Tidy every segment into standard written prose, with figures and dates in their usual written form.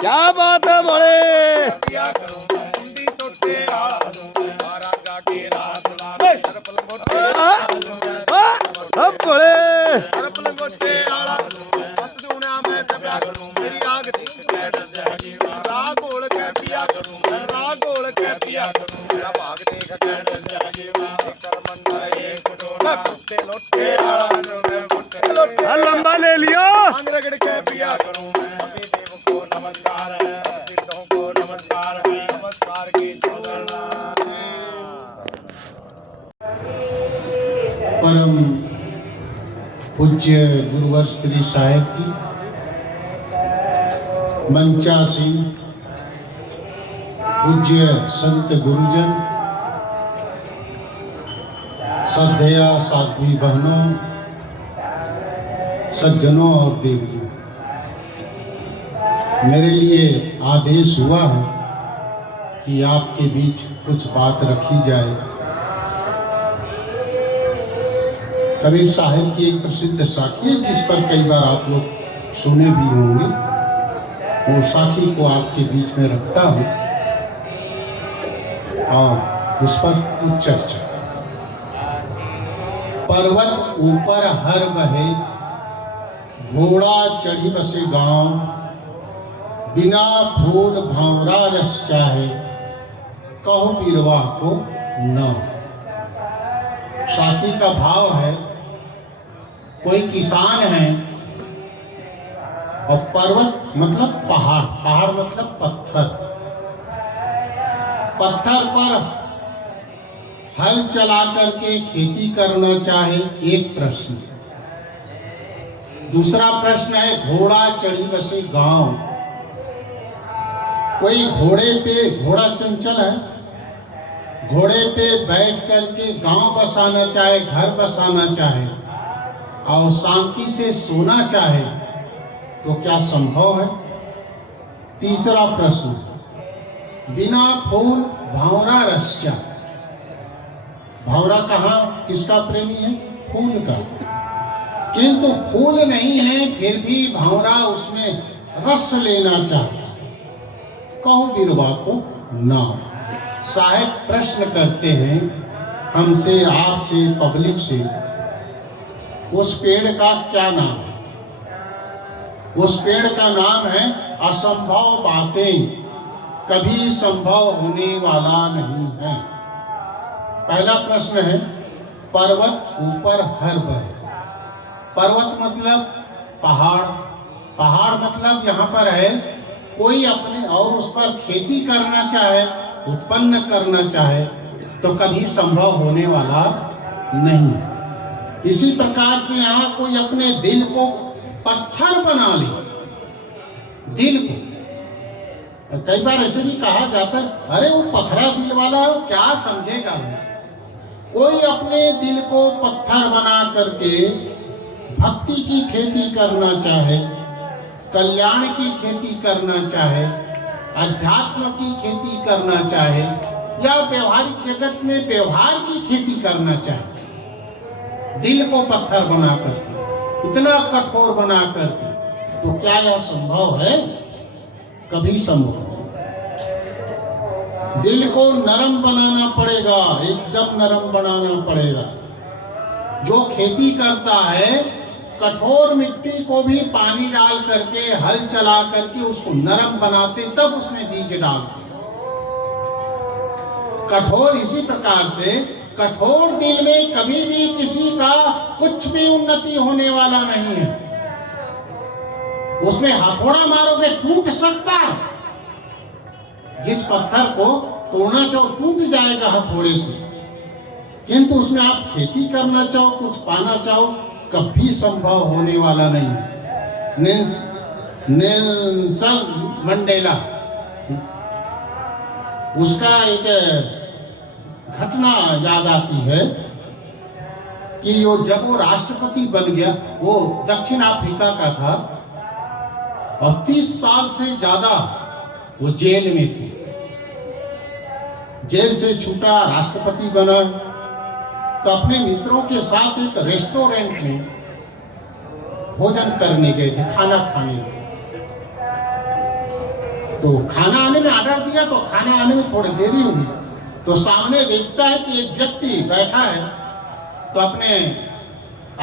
क्या बात है बड़े। अब बड़े लंबा ले लियो। परम पूज्य गुरुवर श्री साहेब जी, मंचा सिंह, पूज्य संत गुरुजन, श्रद्धेय साध्वी बहनों, सज्जनों और देवियों, मेरे लिए आदेश हुआ है कि आपके बीच कुछ बात रखी जाए। कबीर साहिब की एक प्रसिद्ध साखी है जिस पर कई बार आप लोग सुने भी होंगे, वो साखी को आपके बीच में रखता हूँ और उस पर कुछ चर्चा। पर्वत ऊपर हर बहे, घोड़ा चढ़ी बसे गांव, बिना फूल भावरा रस चाहे, कहो बिरवा को ना। साखी का भाव है, कोई किसान है और पर्वत मतलब पहाड़, पहाड़ मतलब पत्थर, पत्थर पर हल चला करके खेती करना चाहे, एक प्रश्न। दूसरा प्रश्न है घोड़ा चढ़ी बसे गांव। कोई घोड़े पे, घोड़ा चंचल है, घोड़े पे बैठ करके गांव बसाना चाहे, घर बसाना चाहे और शांति से सोना चाहे तो क्या संभव है? तीसरा प्रश्न, बिना फूल भावरा रस्या। भावरा कहाँ, किसका प्रेमी है? फूल का। किंतु फूल नहीं है फिर भी भावरा उसमें रस लेना चाहता, कहो बिरवा को ना। साहेब प्रश्न करते हैं हमसे, आपसे, पब्लिक से, उस पेड़ का क्या नाम है? उस पेड़ का नाम है असंभव बातें कभी संभव होने वाला नहीं है। पहला प्रश्न है पर्वत ऊपर हर बहे। पर्वत मतलब पहाड़, पहाड़ मतलब यहाँ पर है कोई अपने और उस पर खेती करना चाहे, उत्पन्न करना चाहे तो कभी संभव होने वाला नहीं है। इसी प्रकार से यहाँ कोई अपने दिल को पत्थर बना ले, दिल को। कई बार ऐसे भी कहा जाता है, अरे वो पत्थरा दिल वाला है, क्या समझेगा भाई। कोई अपने दिल को पत्थर बना करके भक्ति की खेती करना चाहे, कल्याण की खेती करना चाहे, अध्यात्म की खेती करना चाहे या व्यवहारिक जगत में व्यवहार की खेती करना चाहे, दिल को पत्थर बना करके, इतना कठोर बना करके, तो क्या यह संभव है? कभी संभव नहीं। दिल को नरम बनाना पड़ेगा, एकदम नरम बनाना पड़ेगा। जो खेती करता है कठोर मिट्टी को भी पानी डाल करके, हल चला करके उसको नरम बनाते, तब उसमें बीज डालते। कठोर इसी प्रकार से, कठोर दिल में कभी भी किसी का कुछ भी उन्नति होने वाला नहीं है। उसमें हथौड़ा मारोगे टूट सकता है। जिस पत्थर को तोड़ना चाहो टूट जाएगा हथौड़े से, किंतु उसमें आप खेती करना चाहो, कुछ पाना चाहो, कभी संभव होने वाला नहीं है। नेल्सन मंडेला, उसका एक घटना याद आती है कि जब वो राष्ट्रपति बन गया, वो दक्षिण अफ्रीका का था और 30 साल से ज्यादा वो जेल में थे। जेल से छूटा, राष्ट्रपति बना, तो अपने मित्रों के साथ एक रेस्टोरेंट में भोजन करने गए थे, खाना खाने गए। तो खाना आने में ऑर्डर दिया तो खाना आने में थोड़ी देरी होगी, तो सामने देखता है कि एक व्यक्ति बैठा है, तो अपने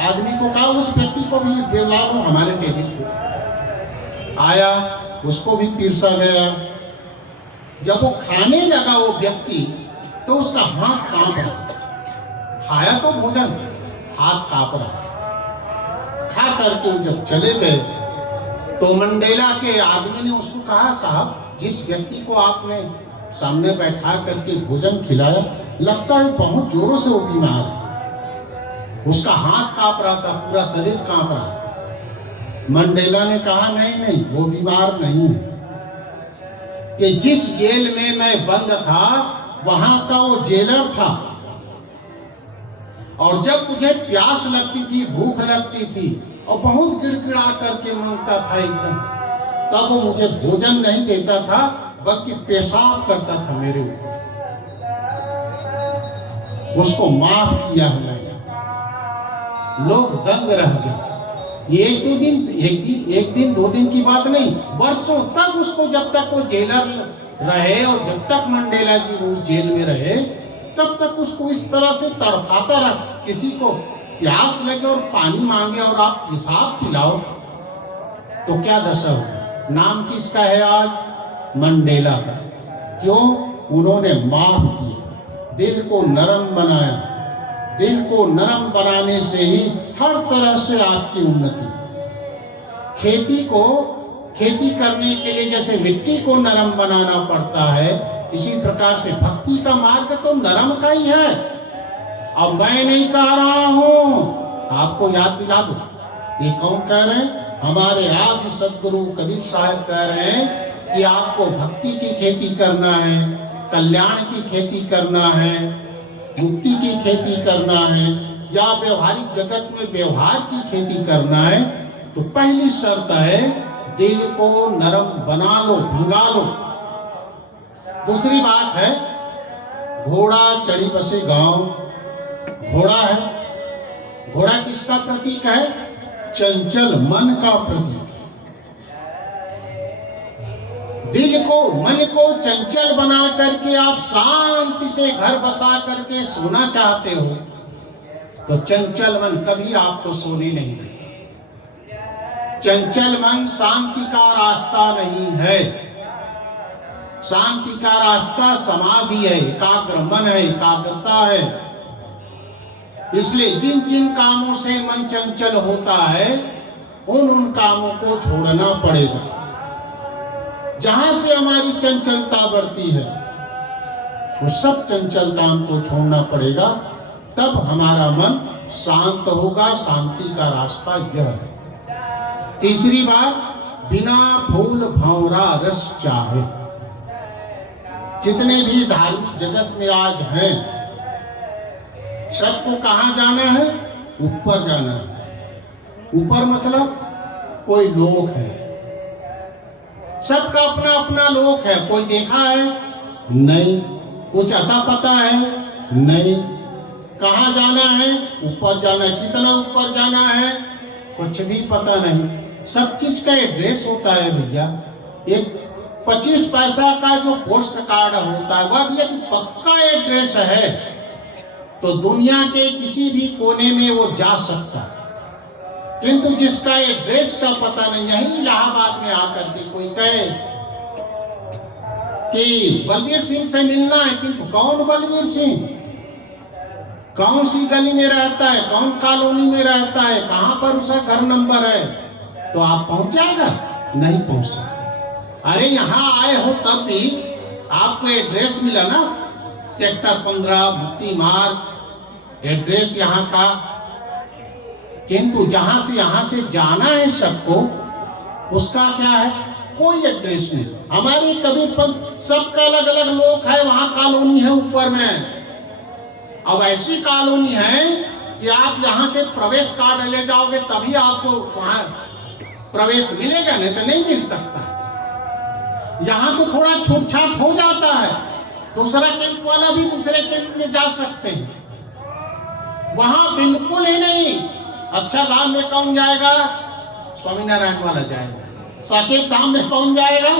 आदमी को कहा उस व्यक्ति को भी बुला लो हमारे टेबल पे। आया, उसको भी पीरसा गया। जब वो खाने लगा वो व्यक्ति, तो उसका हाथ कांप रहा। खाया तो भोजन, हाथ कांप रहा। खा करके वो जब चले गए तो मंडेला के आदमी ने उसको कहा, साहब जिस व्यक्ति को आपने सामने बैठा करके भोजन खिलाया, लगता है बहुत जोरों से वो बीमार है। उसका हाथ कांप रहा था, पूरा शरीर कांप रहा था। मंडेला ने कहा, नहीं नहीं, वो बीमार नहीं है, कि जिस जेल में मैं बंद था वहां का वो जेलर था, और जब मुझे प्यास लगती थी, भूख लगती थी, और बहुत गिड़गिड़ा करके मांगता था एकदम, तब वो मुझे भोजन नहीं देता था, बल्कि पेशाब करता था मेरे ऊपर। उसको माफ किया है मैंने। लोग दंग रह गए। ये एक दिन दो दिन की बात नहीं, वर्षों तक उसको, जब तक वो जेलर रहे और जब तक मंडेला जी उस जेल में रहे, तब तक उसको इस तरह से तड़पाता रहा। किसी को प्यास लगे और पानी मांगे और आप पेशाब पिलाओ तो क्या दशा होगी। नाम किसका है आज? मंडेला का। क्यों? उन्होंने माफ किया, दिल को नरम बनाया। दिल को नरम बनाने से ही हर तरह से आपकी उन्नति। खेती करने के लिए जैसे मिट्टी को नरम बनाना पड़ता है, इसी प्रकार से भक्ति का मार्ग तो नरम का ही है। अब मैं नहीं कह रहा हूं, आपको याद दिला दो, ये कौन कह रहे हैं? हमारे आदि सदगुरु कबीर साहब कह रहे हैं कि आपको भक्ति की खेती करना है, कल्याण की खेती करना है, मुक्ति की खेती करना है, या व्यवहारिक जगत में व्यवहार की खेती करना है, तो पहली शर्त है दिल को नरम बना लो, भिंगा लो। दूसरी बात है, घोड़ा चढ़ी बसे गांव। घोड़ा है, घोड़ा किसका प्रतीक है? चंचल मन का प्रतीक है। दिल को, मन को चंचल बना करके आप शांति से घर बसा करके सोना चाहते हो, तो चंचल मन कभी आपको सोने नहीं देगा। चंचल मन शांति का रास्ता नहीं है। शांति का रास्ता समाधि है, एकाग्र मन है, एकाग्रता है। इसलिए जिन जिन कामों से मन चंचल होता है, उन कामों को छोड़ना पड़ेगा। जहां से हमारी चंचलता बढ़ती है, उस सब चंचल काम को छोड़ना पड़ेगा, तब हमारा मन शांत होगा। शांति का रास्ता यह है। तीसरी बात, बिना फूल भंवरा रस चाहे। जितने भी धार्मिक जगत में आज हैं, सबको कहां जाना है? ऊपर जाना है। ऊपर मतलब कोई लोक है, सबका अपना अपना लोक है। कोई देखा है? नहीं। कुछ अता पता है? नहीं। कहां जाना है? ऊपर जाना है। कितना ऊपर जाना है? कुछ भी पता नहीं। सब चीज का एड्रेस होता है भैया। एक 25 पैसा का जो पोस्ट कार्ड होता है, वह भी यदि पक्का एड्रेस है तो दुनिया के किसी भी कोने में वो जा सकता है। किंतु जिसका एड्रेस का पता नहीं, यही इलाहाबाद में आकर के कोई कहे कि बलबीर सिंह से मिलना है, किंतु कौन बलबीर सिंह, कौन सी गली में रहता है, कौन कॉलोनी में रहता है, कहां पर उसका घर नंबर है, तो आप पहुंच जाएगा? नहीं पहुंच सकते। अरे यहां आए हो तब भी आपको एड्रेस मिला ना, सेक्टर 15 मुक्ति मार्ग, एड्रेस यहाँ का। किंतु जहां से यहाँ से जाना है सबको, उसका क्या है? कोई एड्रेस नहीं। हमारे कबीरपंथ सबका अलग अलग लोक है, वहां कॉलोनी है ऊपर में। अब ऐसी कॉलोनी है कि आप यहाँ से प्रवेश कार्ड ले जाओगे तभी आपको वहां प्रवेश मिलेगा, नहीं तो नहीं मिल सकता। यहाँ तो थोड़ा छूट छाट हो जाता है, दूसरा कैंप वाला भी दूसरे कैंप में जा सकते हैं। वहां बिल्कुल ही नहीं। अच्छा धाम में कौन जाएगा? स्वामीनारायण वाला जाएगा। साकेत धाम में कौन जाएगा?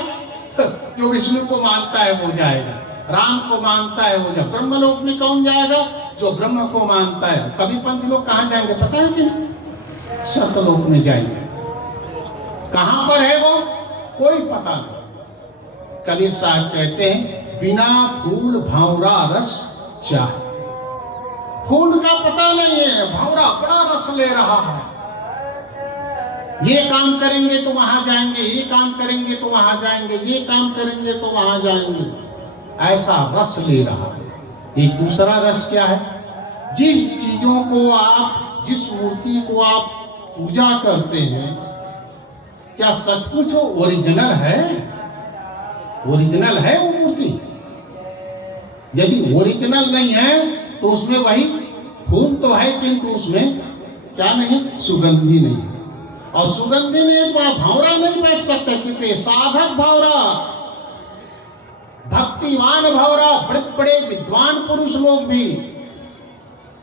जो विष्णु को मानता है वो जाएगा, राम को मानता है वो जाएगा। ब्रह्मलोक में कौन जाएगा? जो ब्रह्म को मानता है। कबीरपंथी लोग कहाँ जाएंगे पता है कि नहीं? सतलोक में जाएंगे। कहाँ पर है वो? कोई पता नहीं। कबीर साहब कहते हैं बिना फूल भंवरा रस चाहे। फूल का पता नहीं है, भंवरा बड़ा रस ले रहा है। ये काम करेंगे तो वहां जाएंगे, ये काम करेंगे तो वहां जाएंगे, ये काम करेंगे तो वहां जाएंगे, ऐसा रस ले रहा है। एक दूसरा रस क्या है? जिस चीजों को आप, जिस मूर्ति को आप पूजा करते हैं, क्या सचमुच वो ओरिजिनल है? ओरिजिनल है वो मूर्ति? यदि ओरिजिनल नहीं है तो उसमें वही फूल तो है, किंतु उसमें क्या नहीं? सुगंधी नहीं। और सुगंधी नहीं तो वहां भंवरा नहीं बैठ सकता। कितने साधक भंवरा, भक्तिवान भंवरा, बड़े बड़े विद्वान पुरुष लोग भी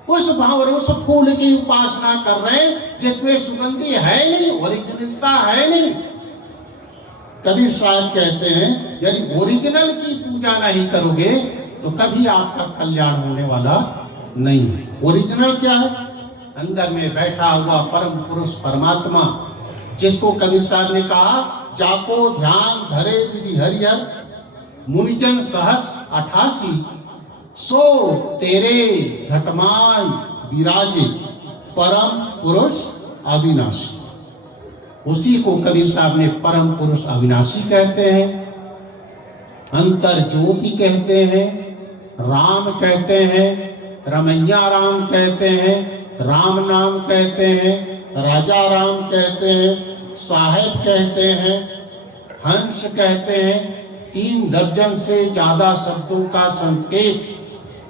उस भंवरे, उस फूल की उपासना कर रहे हैं जिसमें सुगंधी है नहीं, ओरिजिनलता है नहीं। कबीर साहब कहते हैं यदि ओरिजिनल की पूजा नहीं करोगे तो कभी आपका कल्याण होने वाला नहीं है। ओरिजिनल क्या है? अंदर में बैठा हुआ परम पुरुष परमात्मा, जिसको कबीर साहब ने कहा जाको ध्यान धरे विधि हरिहर मुनिजन सहस 88 सो तेरे घटमाय विराजे परम पुरुष अविनाशी। उसी को कबीर साहब ने परम पुरुष अविनाशी कहते हैं, अंतर ज्योति कहते हैं, राम कहते हैं, रमैया राम कहते हैं, राम नाम कहते हैं, राजा राम कहते हैं, साहेब कहते हैं, हंस कहते हैं। 3 दर्जन से ज्यादा शब्दों का संकेत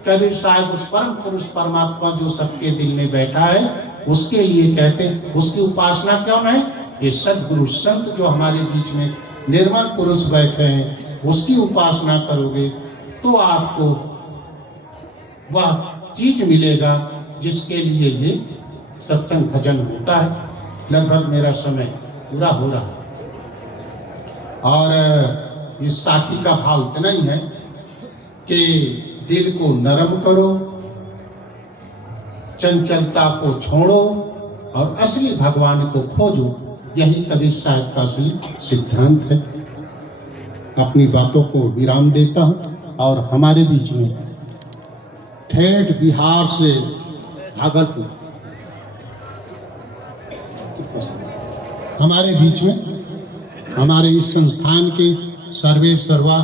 कबीर साहब उस परम पुरुष परमात्मा जो सबके दिल में बैठा है उसके लिए कहते हैं। उसकी उपासना क्यों नहीं? ये सद्गुरु संत जो हमारे बीच में निर्मल पुरुष बैठे हैं, उसकी उपासना करोगे तो आपको वह चीज मिलेगा जिसके लिए ये सत्संग भजन होता है। लगभग मेरा समय पूरा हो रहा है और इस साखी का भाव इतना ही है कि दिल को नरम करो, चंचलता को छोड़ो और असली भगवान को खोजो। यही कबीर साहब का असली सिद्धांत है। अपनी बातों को विराम देता हूँ और हमारे बीच में ठेठ बिहार से भागलपुर, हमारे बीच में हमारे इस संस्थान के सर्वे सर्वा